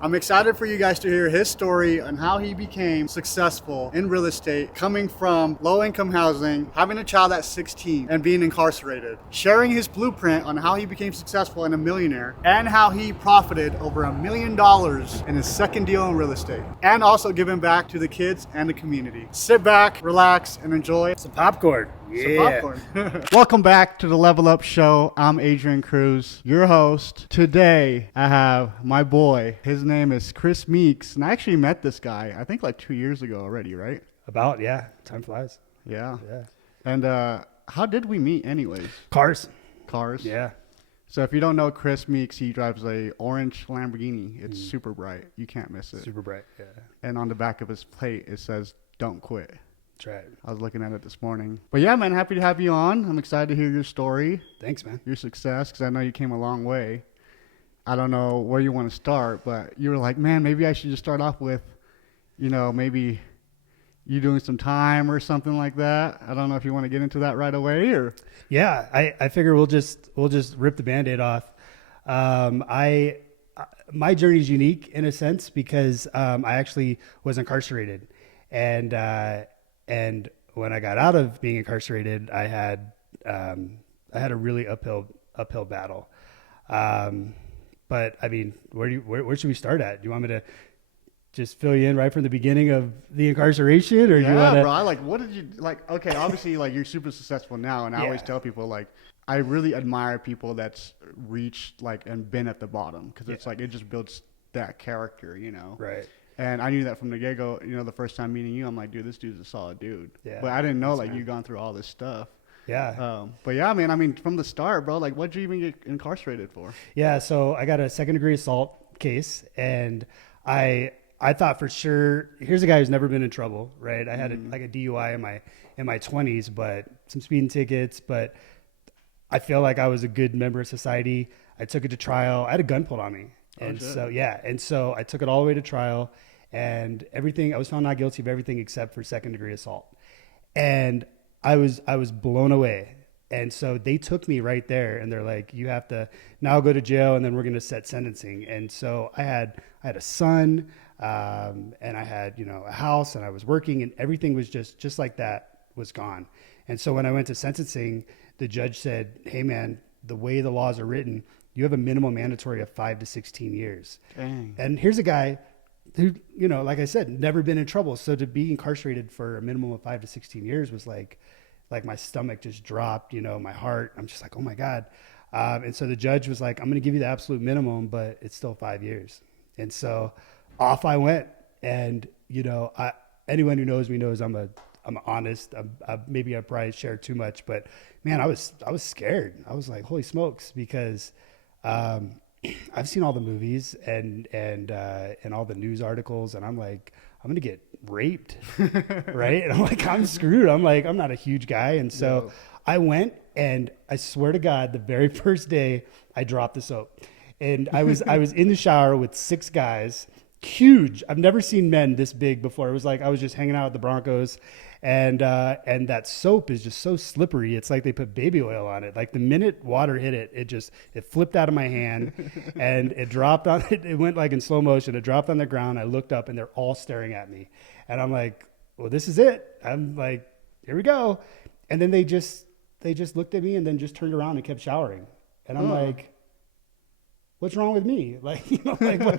I'm excited for you guys to hear his story on how he became successful in real estate, coming from low-income housing, having a child at 16, and being incarcerated. Sharing his blueprint on how he became successful and a millionaire, and how he profited over $1 million in his second deal in real estate, and also giving back to the kids and the community. Sit back, relax, and enjoy some popcorn. Yeah. Some popcorn. Welcome back to the Level Up Show. I'm Adrian Cruz, your host. Today, I have my boy. His name is Chris Meeks, and I actually met this guy, I think like 2 years ago already, right? About, yeah. Time flies. Yeah. Yeah. And how did we meet anyways? Cars. Yeah. So if you don't know Chris Meeks, he drives a orange Lamborghini. It's super bright. You can't miss it. Super bright, yeah. And on the back of his plate, it says, "Don't quit." That's right. I was looking at it this morning. But yeah, man, happy to have you on. I'm excited to hear your story. Thanks, man. Your success, because I know you came a long way. I don't know where you want to start, but you were like, man, maybe I should just start off with, maybe you doing some time or something like that. I don't know if you want to get into that right away or. Yeah, I figure we'll just rip the Band-Aid off. My journey is unique in a sense because I actually was incarcerated, and when I got out of being incarcerated, I had a really uphill battle. But I mean, where should we start at? Do you want me to just fill you in right from the beginning of the incarceration, or yeah, do you want to? Bro, what did you like? Okay, obviously, like you're super successful now, and I always tell people like I really admire people that's reached like and been at the bottom because it's like it just builds that character, Right. And I knew that from the get-go, the first time meeting you, I'm like, dude, this dude's a solid dude. Yeah. But I didn't know, like, you'd gone through all this stuff. Yeah. But yeah, man, I mean, from the start, bro, like, what'd you even get incarcerated for? Yeah. So I got a second-degree assault case, and I thought for sure, here's a guy who's never been in trouble, right? I had a DUI in my 20s, but some speeding tickets, but I feel like I was a good member of society. I took it to trial. I had a gun pulled on me. And so I took it all the way to trial, and everything, I was found not guilty of everything except for second degree assault. And I was blown away. And so they took me right there, and they're like, you have to now go to jail, and then we're going to set sentencing. And so I had a son, and I had, a house, and I was working, and everything was just like that was gone. And so when I went to sentencing, the judge said, hey man, the way the laws are written, you have a minimum mandatory of 5 to 16 years. Dang. And here's a guy who, like I said, never been in trouble. So to be incarcerated for a minimum of 5 to 16 years was like my stomach just dropped, my heart. I'm just like, oh my God. And so the judge was like, I'm going to give you the absolute minimum, but it's still 5 years. And so off I went. And, anyone who knows me knows I'm honest. Maybe I probably shared too much, but man, I was scared. I was like, holy smokes, because I've seen all the movies and all the news articles, and I'm like, I'm gonna get raped, right? And I'm like, I'm screwed. I'm like, I'm not a huge guy, and so I went, and I swear to God, the very first day I dropped the soap, and I was in the shower with 6 guys, huge. I've never seen men this big before. It was like I was just hanging out at the Broncos. And that soap is just so slippery. It's like they put baby oil on it. Like the minute water hit it, it flipped out of my hand and it dropped on it. It went like in slow motion. It dropped on the ground. I looked up and they're all staring at me. And I'm like, well, this is it. I'm like, here we go. And then they just looked at me and then just turned around and kept showering. And I'm like, what's wrong with me? Like, what,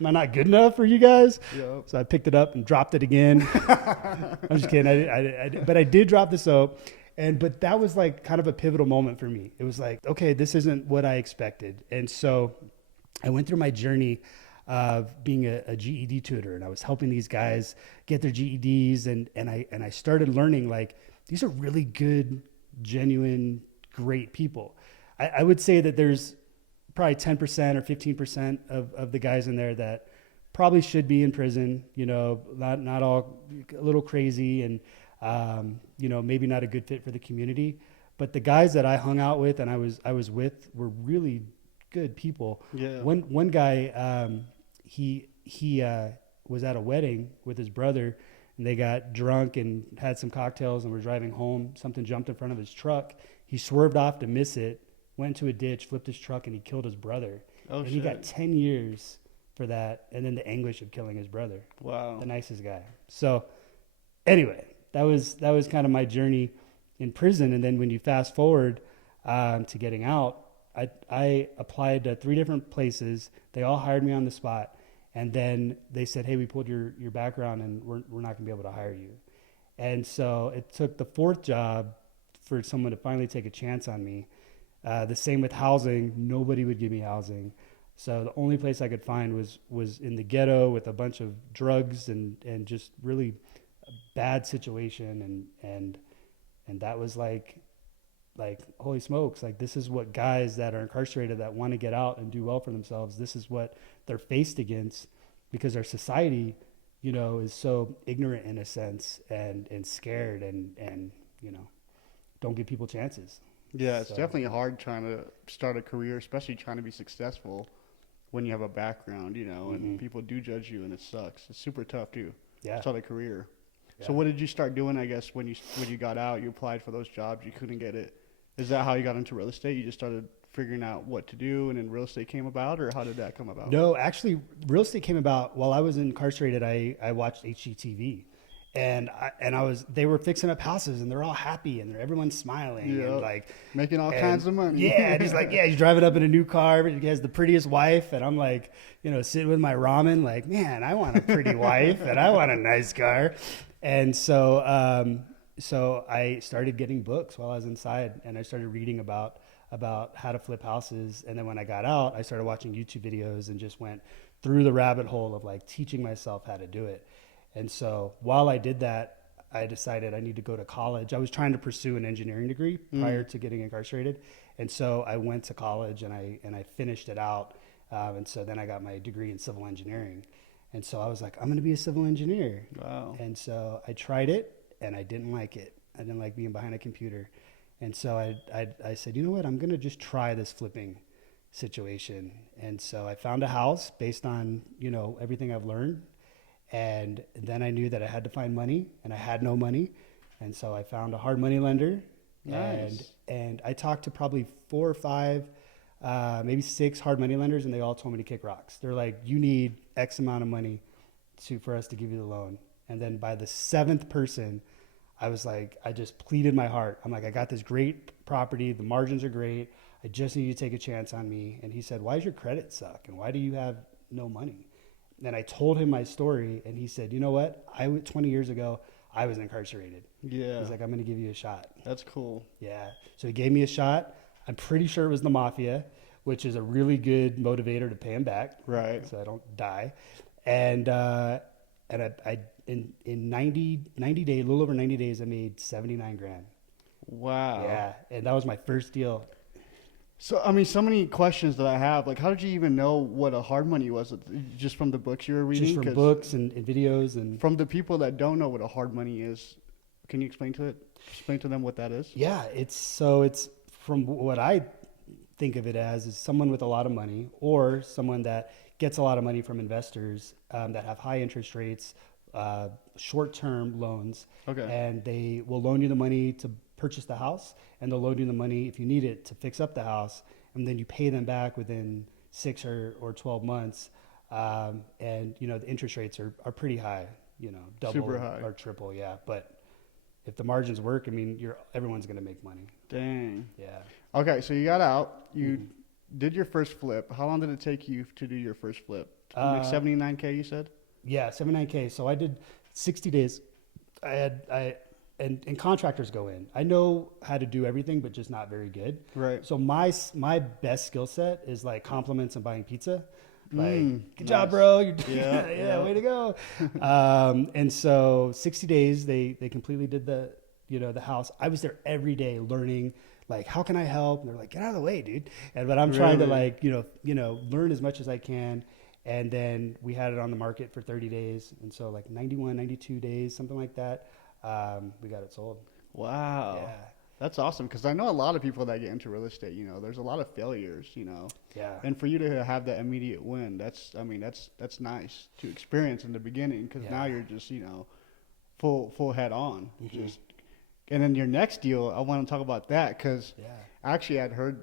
am I not good enough for you guys? Yep. So I picked it up and dropped it again. I'm just kidding. But I did drop the soap. But that was like kind of a pivotal moment for me. It was like, okay, this isn't what I expected. And so I went through my journey of being a GED tutor, and I was helping these guys get their GEDs. And I started learning, like, these are really good, genuine, great people. I would say that there's probably 10% or 15% of the guys in there that probably should be in prison, not all a little crazy and, maybe not a good fit for the community. But the guys that I hung out with and I was with were really good people. Yeah. One guy, he was at a wedding with his brother, and they got drunk and had some cocktails and were driving home. Something jumped in front of his truck. He swerved off to miss it, went into a ditch, flipped his truck, and he killed his brother. Oh, and shit. He got 10 years for that, and then the anguish of killing his brother. Wow. The nicest guy. So anyway, that was kind of my journey in prison. And then when you fast forward to getting out, I applied to 3 different places. They all hired me on the spot. And then they said, hey, we pulled your background and we're not going to be able to hire you. And so it took the 4th job for someone to finally take a chance on me. The same with housing. Nobody would give me housing. So the only place I could find was in the ghetto with a bunch of drugs and just really bad situation. And that was like, holy smokes, like this is what guys that are incarcerated that want to get out and do well for themselves, this is what they're faced against, because our society, you know, is so ignorant in a sense and scared and, you know, don't give people chances. Yeah, it's definitely hard trying to start a career, especially trying to be successful when you have a background, you know, and people do judge you and it sucks. It's super tough too. Yeah. Start a career. Yeah. So what did you start doing, I guess, when you got out, you applied for those jobs, you couldn't get it. Is that how you got into real estate? You just started figuring out what to do and then real estate came about, or how did that come about? No, actually real estate came about while I was incarcerated. I watched HGTV. And they were fixing up houses and they're all happy and everyone's smiling and like making all kinds of money. Yeah. And he's like, yeah, he's driving up in a new car. He has the prettiest wife. And I'm like, you know, sitting with my ramen, like, man, I want a pretty wife and I want a nice car. And so I started getting books while I was inside and I started reading about how to flip houses. And then when I got out, I started watching YouTube videos and just went through the rabbit hole of like teaching myself how to do it. And so while I did that, I decided I need to go to college. I was trying to pursue an engineering degree prior to getting incarcerated. And so I went to college and I finished it out. And so then I got my degree in civil engineering. And so I was like, I'm going to be a civil engineer. Wow. And so I tried it and I didn't like it. I didn't like being behind a computer. And so I said, you know what, I'm going to just try this flipping situation. And so I found a house based on, you know, everything I've learned. And then I knew that I had to find money, and I had no money. And so I found a hard money lender. Nice. And I talked to probably 4 or 5, maybe 6 hard money lenders, and they all told me to kick rocks. They're like, you need X amount of money for us to give you the loan. And then by the 7th person, I was like, I just pleaded my heart. I'm like, I got this great property. The margins are great. I just need you to take a chance on me. And he said, why does your credit suck? And why do you have no money? And I told him my story, and he said, you know what? 20 years ago, I was incarcerated. Yeah. He's like, I'm going to give you a shot. That's cool. Yeah. So he gave me a shot. I'm pretty sure it was the mafia, which is a really good motivator to pay him back. Right. So I don't die. And I in 90 days, a little over 90 days, I made 79 grand. Wow. Yeah. And that was my first deal. So, I mean, so many questions that I have. Like, how did you even know what a hard money was? Just from the books you were reading? Just from books and videos. And from the people that don't know what a hard money is, can you explain to them what that is? Yeah, it's from what I think of it as is someone with a lot of money or someone that gets a lot of money from investors that have high interest rates, short-term loans. Okay. And they will loan you the money to purchase the house, and they'll loan you the money if you need it to fix up the house, and then you pay them back within 6 or 12 months. And you know, the interest rates are pretty high, you know, double super high or triple. Yeah. But if the margins work, I mean, everyone's going to make money. Dang. Yeah. Okay. So you got out, you did your first flip. How long did it take you to do your first flip? Like 79K, you said? Yeah, 79K. So I did 60 days. And contractors go in. I know how to do everything, but just not very good. Right. So my best skill set is like compliments and buying pizza. Like, good job, nice. Bro. Yeah, way to go. And so 60 days, they completely did the house. I was there every day learning, like, how can I help? And they're like, get out of the way, dude. But I'm trying to like, learn as much as I can. And then we had it on the market for 30 days. And so like 91, 92 days, something like that. We got it sold. Wow. Yeah. That's awesome. Cause I know a lot of people that get into real estate, there's a lot of failures, Yeah. And for you to have that immediate win, that's nice to experience in the beginning. Cause now you're just, full head on. Mm-hmm. And then your next deal, I want to talk about that. Cause actually I'd heard,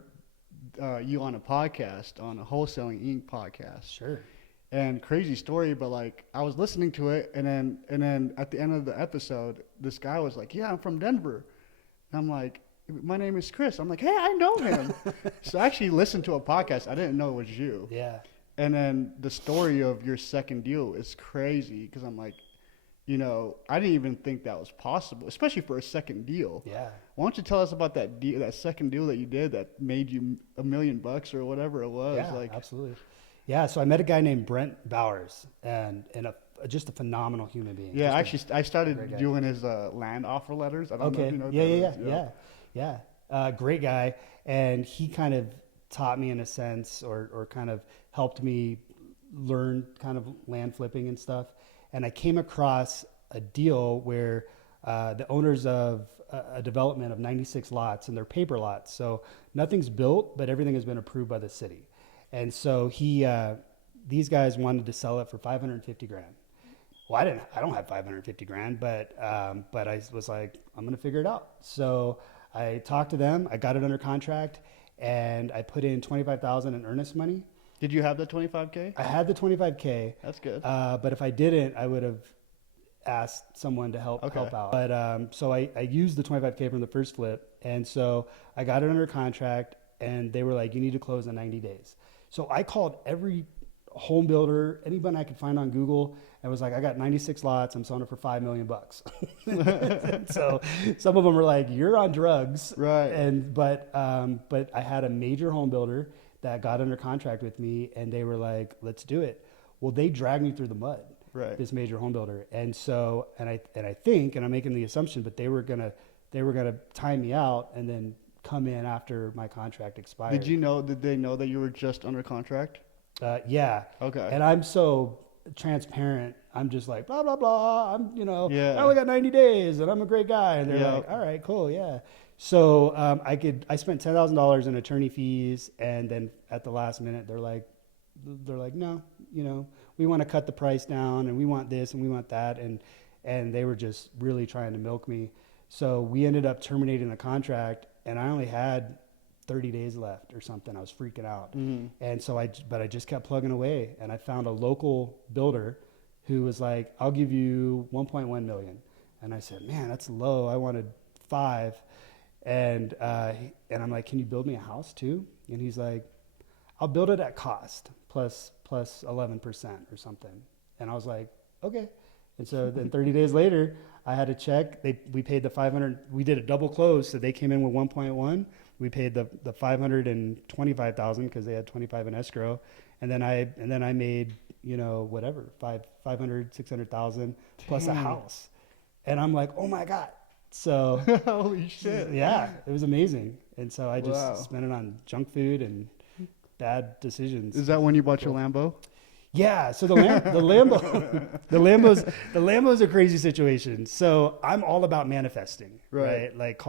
you on a podcast, on a Wholesaling Inc. podcast. Sure. And crazy story, but like I was listening to it, and then at the end of the episode, this guy was like, "Yeah, I'm from Denver." And I'm like, "My name is Chris." I'm like, "Hey, I know him." So I actually listened to a podcast. I didn't know it was you. Yeah. And then the story of your second deal is crazy because I'm like, I didn't even think that was possible, especially for a second deal. Yeah. Why don't you tell us about that deal, that second deal that you did that made you $1 million or whatever it was? Yeah, Like, absolutely. Yeah, so I met a guy named Brent Bowers, and just a phenomenal human being. yeah, Just actually, I a great started guy. doing his land offer letters. I don't know if Okay. you know what Yeah, that is. yeah. Great guy, and he kind of taught me in a sense, or kind of helped me learn kind of land flipping and stuff. And I came across a deal where the owners of a development of 96 lots, and they're paper lots, so nothing's built, but everything has been approved by the city. And so these guys wanted to sell it for 550 grand. Well, I don't have 550 grand, but I was like, I'm going to figure it out. So I talked to them, I got it under contract, and I put in 25,000 in earnest money. Did you have the 25K? I had the 25K. That's good. But if I didn't, I would have asked someone to help out. But so I used the 25K from the first flip, and so I got it under contract, and they were like, you need to close in 90 days. So I called every home builder, anybody I could find on Google, and was like, I got 96 lots, I'm selling it for $5 million. So some of them were like, you're on drugs. Right. But I had a major home builder that got under contract with me, and they were like, let's do it. Well, they dragged me through the mud. Right. This major home builder. And so, and I think, and I'm making the assumption, but they were gonna time me out and then come in after my contract expired. Did they know that you were just under contract? Yeah. Okay. And I'm so transparent. I'm just like, blah, blah, blah. Yeah. I only got 90 days and I'm a great guy. And they're like, all right, cool. Yeah. So, I spent $10,000 in attorney fees. And then at the last minute, they're like, no, we want to cut the price down, and we want this and we want that. And they were just really trying to milk me. So we ended up terminating the contract, and I only had 30 days left or something. I was freaking out. Mm-hmm. And so I just kept plugging away, and I found a local builder who was like, I'll give you 1.1 million. And I said, man, that's low. I wanted 5. And I'm like, can you build me a house too? And he's like, I'll build it at cost plus 11% or something. And I was like, okay. And so then 30 days later, I had a check. We paid the 500. We did a double close, so they came in with 1.1. We paid the 525,000 because they had 25 in escrow, and then I made whatever 500 600,000 plus a house, and I'm like, oh my god. So holy shit. Yeah, it was amazing. And so I just spent it on junk food and bad decisions. Is that when you bought your Lambo? Yeah, so the Lambo's a crazy situation. So I'm all about manifesting, right? Like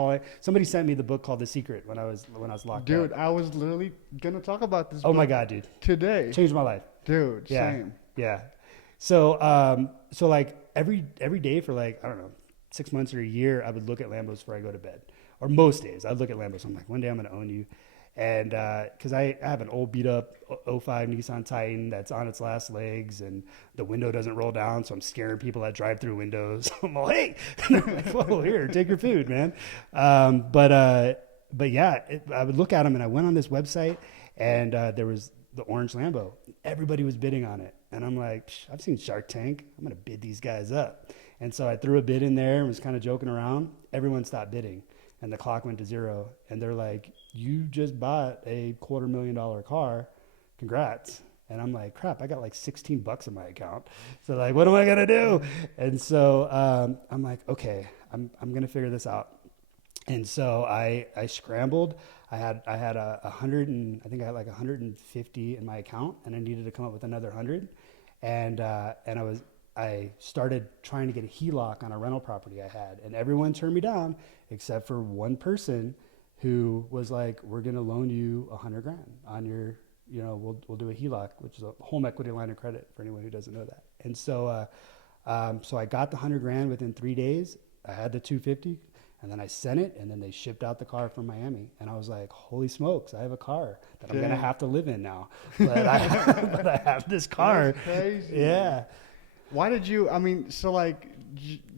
somebody sent me the book called The Secret when I was locked up. Dude, I was literally gonna talk about this. Oh my god, dude! Today changed my life, dude. Yeah, same. yeah. So like every day for like, I don't know, 6 months or a year, I would look at Lambos before I go to bed, or most days I'd look at Lambos. I'm like, one day I'm gonna own you. And because I have an old beat up 05 Nissan Titan that's on its last legs, and the window doesn't roll down, so I'm scaring people that drive through windows. I'm like, hey, like, whoa, here, take your food, man. But yeah, I would look at them, and I went on this website, and there was the orange Lambo. Everybody was bidding on it, and I'm like, I've seen Shark Tank. I'm gonna bid these guys up. And so I threw a bid in there and was kind of joking around. Everyone stopped bidding. And the clock went to 0, and they're like, you just bought a $250,000 car. Congrats. And I'm like, crap, I got like $16 in my account. So like, what am I going to do? And so I'm like, okay, I'm going to figure this out. And so I scrambled. I had 100 and I think I had like 150 in my account, and I needed to come up with another 100. And I started trying to get a HELOC on a rental property I had, and everyone turned me down except for one person who was like, we're going to loan you $100,000 on your, we'll do a HELOC, which is a home equity line of credit for anyone who doesn't know that. And so, so I got the $100,000 within 3 days. I had the 250, And then I sent it, and then they shipped out the car from Miami. And I was like, holy smokes, I have a car that I'm going to have to live in now. But but I have this car. That's crazy. Yeah. Why did you, I mean, so like,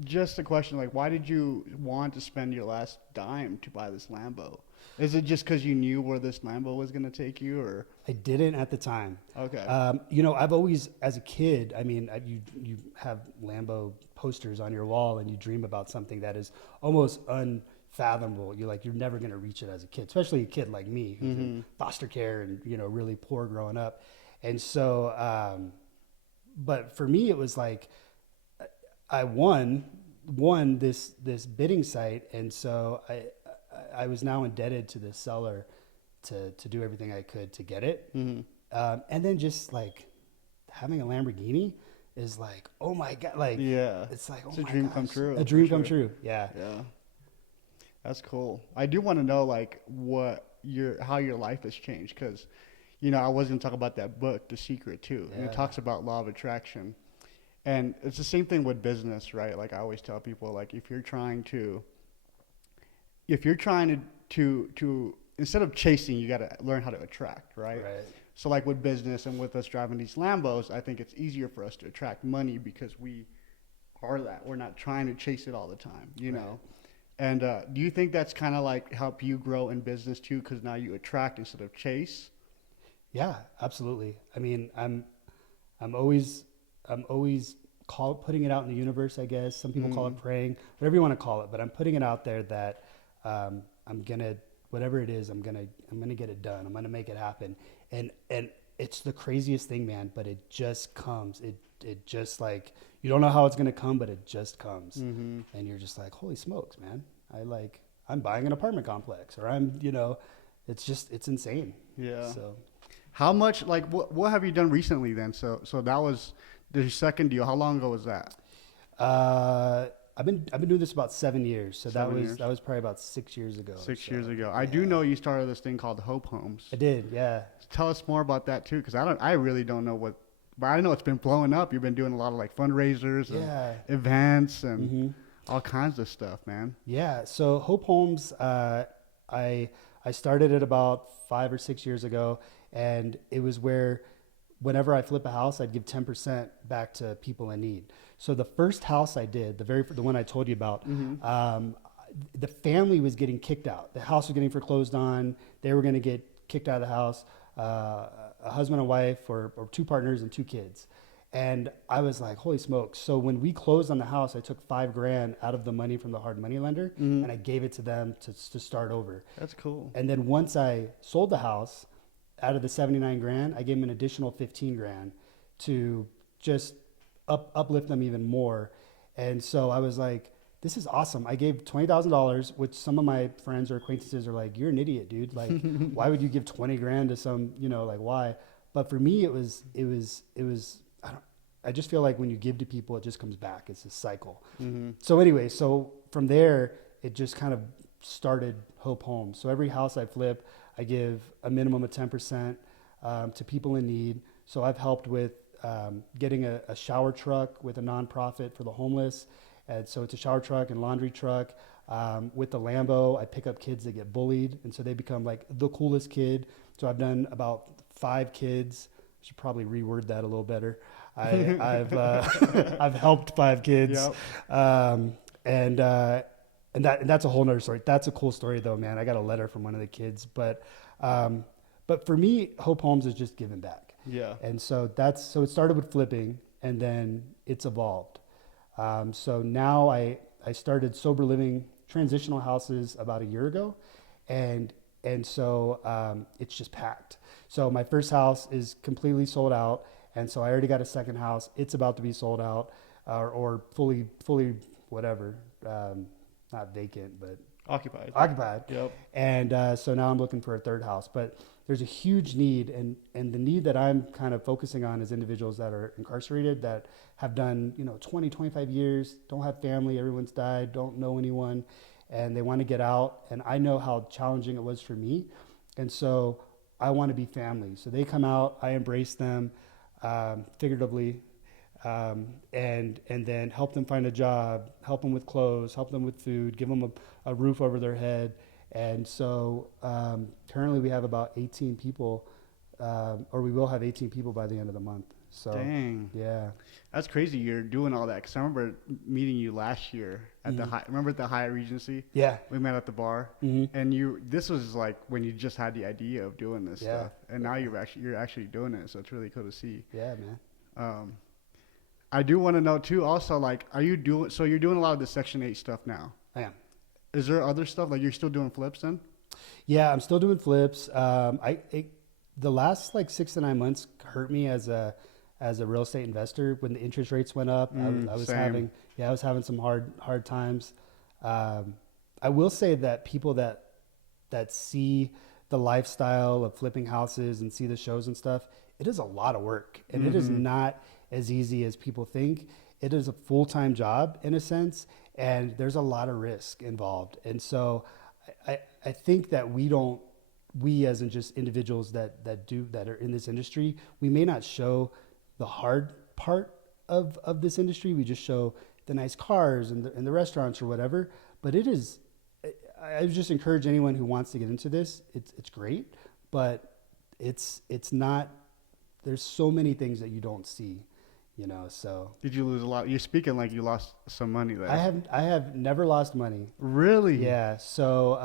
just a question, like, why did you want to spend your last dime to buy this Lambo? Is it just because you knew where this Lambo was going to take you, or? I didn't at the time. Okay. You know, I've always, as a kid, I mean, you have Lambo posters on your wall, and you dream about something that is almost unfathomable. You're never going to reach it as a kid, especially a kid like me who's in foster care and, you know, really poor growing up. And so, but for me, it was like I won this bidding site, and so I was now indebted to the seller to do everything I could to get it. And then just like having a Lamborghini is like, oh my God, like, yeah, it's like, oh it's a my dream gosh, come true. a dream come true. Yeah. Yeah. That's cool. I do want to know like how your life has changed. 'Cause you know, I was going to talk about that book, The Secret too. And it talks about law of attraction, and it's the same thing with business, right? Like I always tell people, like, if you're trying to instead of chasing, you got to learn how to attract, right? So like with business and with us driving these Lambos, I think it's easier for us to attract money because we are that. We're not trying to chase it all the time, you know? And do you think that's kind of like help you grow in business too? Because now you attract instead of chase? Yeah, absolutely. I mean, I'm always putting it out in the universe, I guess. Some people call it praying, whatever you want to call it, but I'm putting it out there that I'm gonna, whatever it is, I'm gonna get it done. I'm gonna make it happen. And it's the craziest thing, man, but it just comes. It just, like, you don't know how it's gonna come, but it just comes. And you're just like, holy smokes, man. I'm buying an apartment complex, or it's insane. Yeah. So how much, like, what have you done recently then? So that was the second deal. How long ago was that? I've been doing this about 7 years. So that was probably about 6 years ago. 6 years ago. I do know you started this thing called Hope Homes. I did, yeah. Tell us more about that too, because I really don't know but I know it's been blowing up. You've been doing a lot of like fundraisers and events and all kinds of stuff, man. Yeah. So Hope Homes, I started it about 5 or 6 years ago, and it was where whenever I flip a house, I'd give 10% back to people in need. So the first house I did, the one I told you about, the family was getting kicked out. The house was getting foreclosed on. They were going to get kicked out of the house. A husband and wife, or 2 partners and 2 kids. And I was like, holy smokes. So when we closed on the house, I took $5,000 out of the money from the hard money lender, and I gave it to them to start over. That's cool. And then once I sold the house, out of the $79,000, I gave them an additional $15,000 to just uplift them even more. And so I was like, this is awesome. I gave $20,000, which some of my friends or acquaintances are like, you're an idiot, dude. Like, why would you give $20,000 to some, like, why? But for me, it was, I just feel like when you give to people, it just comes back. It's a cycle. So anyway, so from there, it just kind of started Hope Homes. So every house I flip, I give a minimum of 10% to people in need. So I've helped with getting a shower truck with a nonprofit for the homeless. And so it's a shower truck and laundry truck. With the Lambo, I pick up kids that get bullied, and so they become like the coolest kid. So I've done about 5 kids. I should probably reword that a little better. I've helped 5 kids. Yep. And that's a whole nother story. That's a cool story though, man. I got a letter from one of the kids, but for me, Hope Homes is just giving back. Yeah. And so so it started with flipping, and then it's evolved. So now I started sober living transitional houses about a year ago, and so it's just packed. So my first house is completely sold out, and so I already got a second house. It's about to be sold out, or fully whatever, not vacant, but occupied. Yep. And so now I'm looking for a third house, but there's a huge need, and the need that I'm kind of focusing on is individuals that are incarcerated, that have done 20, 25 years, don't have family, everyone's died, don't know anyone, and they want to get out. And I know how challenging it was for me, and so I want to be family. So they come out, I embrace them, figuratively, and then help them find a job, help them with clothes, help them with food, give them a roof over their head. And so currently we have about 18 people, or we will have 18 people by the end of the month. So, dang, yeah. that's crazy. You're doing all that because I remember meeting you last year at the remember at the Hyatt Regency. Yeah. We met at the bar, and this was like when you just had the idea of doing this stuff, and now you're actually doing it. So it's really cool to see. Yeah, man. I do want to know too. Also, like, you're doing a lot of the Section 8 stuff now. I am. Is there other stuff like you're still doing flips then? Yeah, I'm still doing flips. The last like 6 to 9 months hurt me as a real estate investor when the interest rates went up. I was having some hard times. I will say that people that see the lifestyle of flipping houses and see the shows and stuff, it is a lot of work, and it is not as easy as people think. It is a full-time job in a sense, and there's a lot of risk involved. And so I think that we as in just individuals that are in this industry, we may not show the hard part of this industry. We just show the nice cars and the restaurants or whatever. But it is, I just encourage anyone who wants to get into this. It's great, but it's not. There's so many things that you don't see, So Did you lose a lot? You're speaking like you lost some money there. I have never lost money. Really? Yeah. So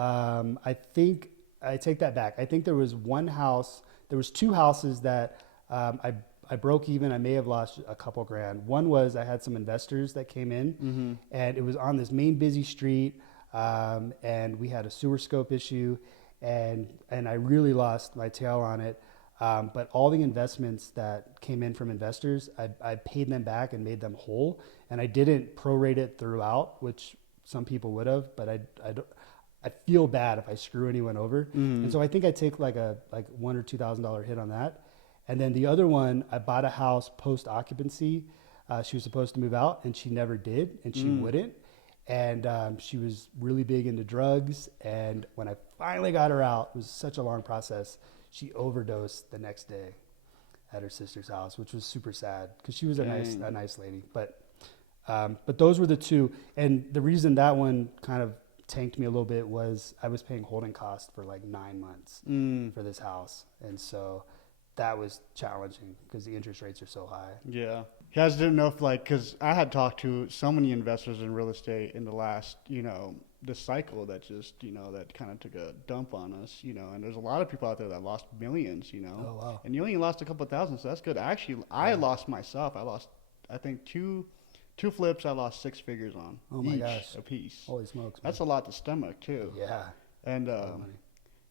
I think I take that back. I think there was two houses that I broke even. I may have lost a couple grand. One was I had some investors that came in, and it was on this main busy street, and we had a sewer scope issue, and I really lost my tail on it. But all the investments that came in from investors, I paid them back and made them whole, and I didn't prorate it throughout, which some people would have, but I feel bad if I screw anyone over. And so I think I take like $1,000 or $2,000 hit on that. And then the other one, I bought a house post occupancy. She was supposed to move out and she never did, and she wouldn't. And she was really big into drugs. And when I finally got her out, it was such a long process. She overdosed the next day at her sister's house, which was super sad because she was a nice lady. But those were the two. And the reason that one kind of tanked me a little bit was I was paying holding costs for like 9 months for this house. And so that was challenging because the interest rates are so high. Yeah. You guys didn't know if because I had talked to so many investors in real estate in the last, this cycle that just, that kind of took a dump on us, and there's a lot of people out there that lost millions, Oh, wow. And you only lost a couple of thousand, so that's good. Actually, I lost myself. I lost, I think, two flips I lost 6 figures on. Oh my each gosh. a piece. Holy smokes. That's a lot to stomach too. Yeah. And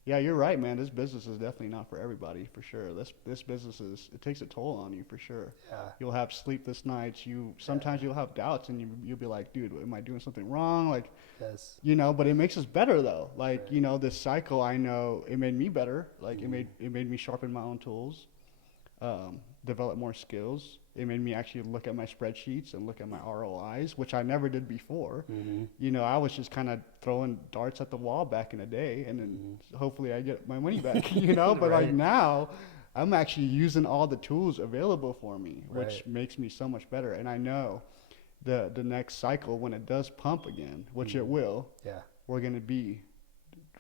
yeah, you're right, man. This business is definitely not for everybody, for sure. This business it takes a toll on you, for sure. Yeah. You'll have sleepless nights. Sometimes you'll have doubts, and you'll be like, dude, am I doing something wrong? Like, Yes. but it makes us better though. Like, this cycle, I know it made me better. Like it made me sharpen my own tools, develop more skills. It made me actually look at my spreadsheets and look at my ROIs, which I never did before. I was just kind of throwing darts at the wall back in the day, and then hopefully I get my money back, But Right. like now, I'm actually using all the tools available for me, which Right. makes me so much better. And I know the next cycle, when it does pump again, which it will, Yeah. we're going to be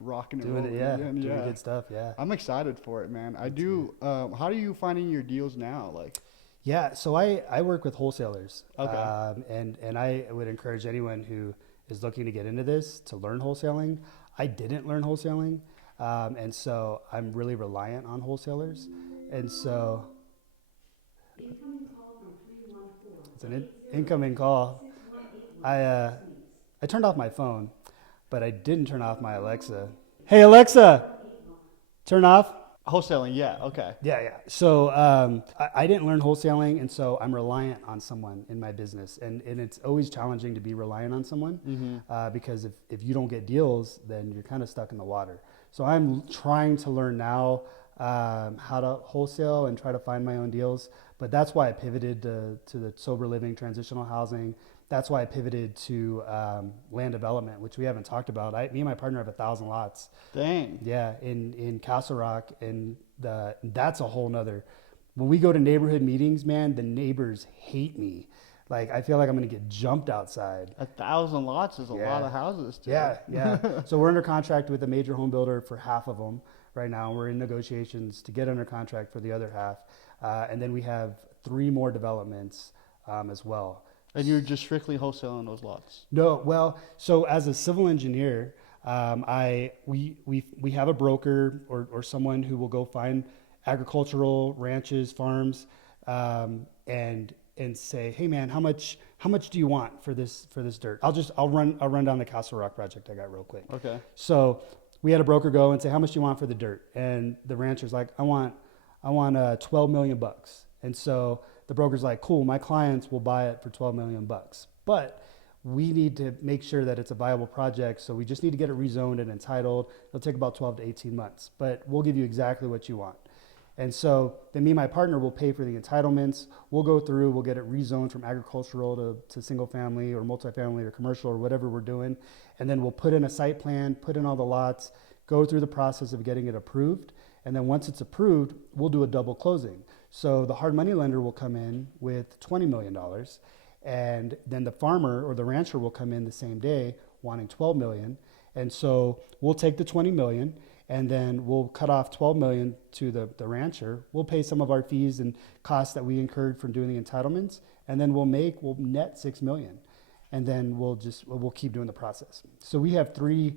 rocking and Doing rolling it, yeah. again. Doing Yeah. good stuff, yeah. I'm excited for it, man. I do. How are you finding your deals now? Like, Yeah, so I work with wholesalers. Okay. And I would encourage anyone who is looking to get into this to learn wholesaling. I didn't learn wholesaling, and so I'm really reliant on wholesalers. And so it's an incoming call. I turned off my phone, but I didn't turn off my Alexa. Hey Alexa, turn off. wholesaling, yeah, okay. Yeah. So I didn't learn wholesaling, and so I'm reliant on someone in my business. And it's always challenging to be reliant on someone because if you don't get deals, then you're kind of stuck in the water. So I'm trying to learn now how to wholesale and try to find my own deals. But that's why I pivoted to the sober living, transitional housing. That's why I pivoted to land development, which we haven't talked about. Me and my partner have 1,000 lots. Dang. Yeah, in Castle Rock, and that's a whole nother when we go to neighborhood meetings, man, the neighbors hate me. Like, I feel like I'm going to get jumped outside. 1,000 lots is a lot of houses, too. Yeah. So we're under contract with a major home builder for half of them right now. We're in negotiations to get under contract for the other half. And then we have 3 more developments as well. And you're just strictly wholesaling those lots? No, well, so as a civil engineer, we have a broker or someone who will go find agricultural ranches, farms, and say, hey man, how much do you want for this dirt? I'll run down the Castle Rock project I got real quick. Okay. So we had a broker go and say, how much do you want for the dirt? And the rancher's like, I want $12 million. And so the broker's like, cool, my clients will buy it for $12 million. But we need to make sure that it's a viable project. So we just need to get it rezoned and entitled. It'll take about 12 to 18 months, but we'll give you exactly what you want. And so then me and my partner will pay for the entitlements. We'll go through, we'll get it rezoned from agricultural to single family or multifamily or commercial or whatever we're doing. And then we'll put in a site plan, put in all the lots, go through the process of getting it approved. And then once it's approved, we'll do a double closing. So the hard money lender will come in with $20 million. And then the farmer or the rancher will come in the same day wanting $12 million. And so we'll take the $20 million and then we'll cut off $12 million to the rancher. We'll pay some of our fees and costs that we incurred from doing the entitlements. And then we'll net $6 million. And then we'll keep doing the process. So we have 3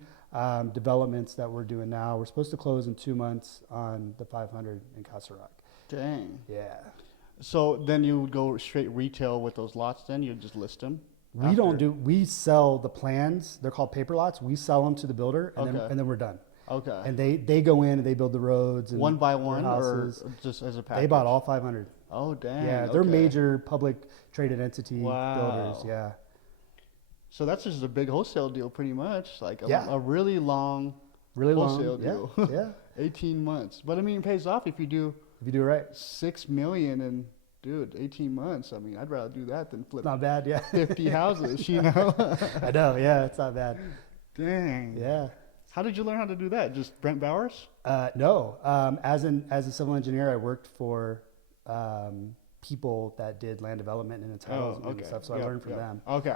developments that we're doing now. We're supposed to close in 2 months on the 500 in Castle Rock. Dang. Yeah. So then you would go straight retail with those lots then? You just list them? We sell the plans. They're called paper lots. We sell them to the builder and then we're done. Okay. And they go in and they build the roads. And one by one or houses. just as a package? They bought all 500. Oh, dang. Yeah, they're major public traded entity builders. Yeah. So that's just a big wholesale deal pretty much. Like a really long wholesale deal. Yeah. 18 months. But I mean, it pays off if you do it right. $6 million in, dude, 18 months. I mean, I'd rather do that than flip. Not bad, yeah. 50 houses, you know? I know, yeah, it's not bad. Dang. Yeah. How did you learn how to do that? Just Brent Bowers? No. As a civil engineer, I worked for people that did land development and entitlements and stuff, so I learned from them. Okay.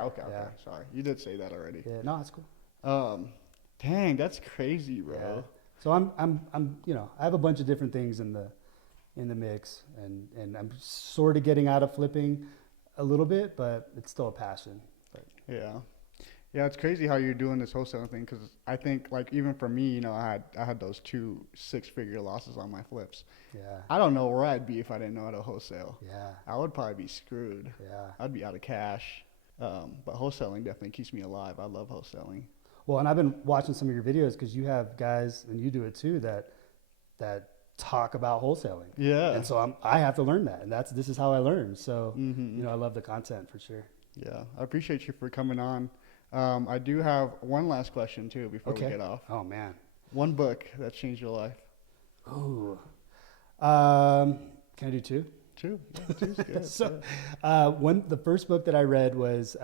Sorry. You did say that already. Yeah, no, that's cool. Dang, that's crazy, bro. Yeah. So I'm I have a bunch of different things in the mix, and I'm sort of getting out of flipping a little bit, but it's still a passion. But. Yeah, it's crazy how you're doing this wholesaling thing, because I think, like, even for me, you know, I had those 2 6-figure losses on my flips. Yeah. I don't know where I'd be if I didn't know how to wholesale. Yeah. I would probably be screwed. Yeah. I'd be out of cash. But wholesaling definitely keeps me alive. I love wholesaling. Well, and I've been watching some of your videos because you have guys, and you do it too, that talk about wholesaling. Yeah. And so I have to learn that, and this is how I learn. So, I love the content for sure. Yeah. I appreciate you for coming on. I do have one last question too before we get off. Oh man. One book that changed your life. Ooh. Can I do 2? 2. Yeah, 2's good. So, the first book that I read was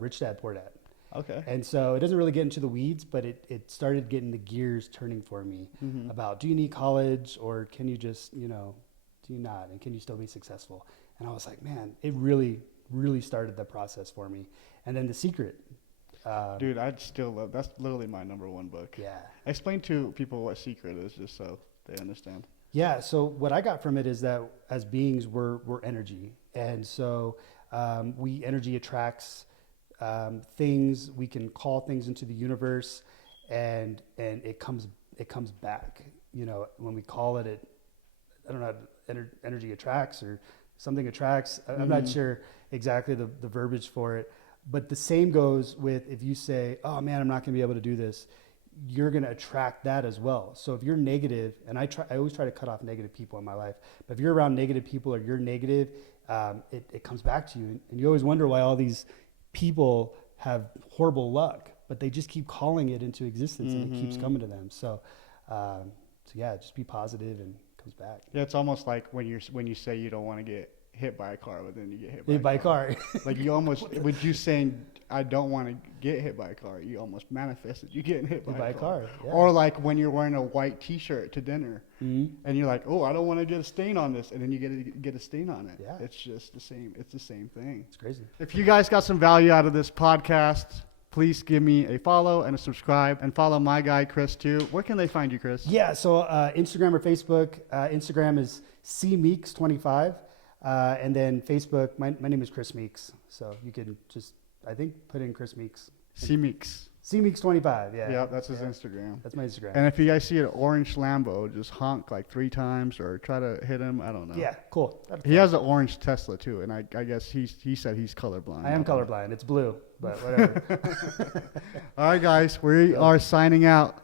Rich Dad Poor Dad. Okay. And so it doesn't really get into the weeds, but it started getting the gears turning for me about, do you need college, or can you just, do you not, and can you still be successful? And I was like, man, it really, really started the process for me. And then The Secret. Dude, I'd still love, that's literally my #1 book. Yeah. Explain to people what Secret is, just so they understand. Yeah, so what I got from it is that as beings, we're energy. And so energy attracts things. We can call things into the universe, and it comes back. When we call it, I don't know, energy attracts or something attracts. I'm not sure exactly the verbiage for it, but the same goes with if you say, oh man, I'm not going to be able to do this, you're going to attract that as well. So if you're negative, and I always try to cut off negative people in my life, but if you're around negative people or you're negative, it comes back to you. And you always wonder why all these people have horrible luck, but they just keep calling it into existence and it keeps coming to them. So yeah, just be positive and it comes back. Yeah, it's almost like when you say you don't want to get hit by a car, but then you get hit Hit by a car. Like you almost, with you saying, I don't want to get hit by a car, you almost manifested you getting hit by a car. Yeah. Or like when you're wearing a white T-shirt to dinner, Mhm. and you're like, oh, I don't want to get a stain on this, and then you get a stain on it. Yeah. It's just the same. It's the same thing. It's crazy. If you guys got some value out of this podcast, please give me a follow and a subscribe, and follow my guy Chris too. Where can they find you, Chris? Yeah, so Instagram or Facebook. Instagram is cmeeks25, and then Facebook. My name is Chris Meeks, so you can just I think put in Chris Meeks. C Meeks. cmeeks25. Yeah. Yeah, that's his Instagram. That's my Instagram. And if you guys see an orange Lambo, just honk like 3 times or try to hit him. I don't know. Yeah, cool. He has an orange Tesla too, and I guess he said he's colorblind. I am colorblind. It's blue, but whatever. All right, guys, we are signing out.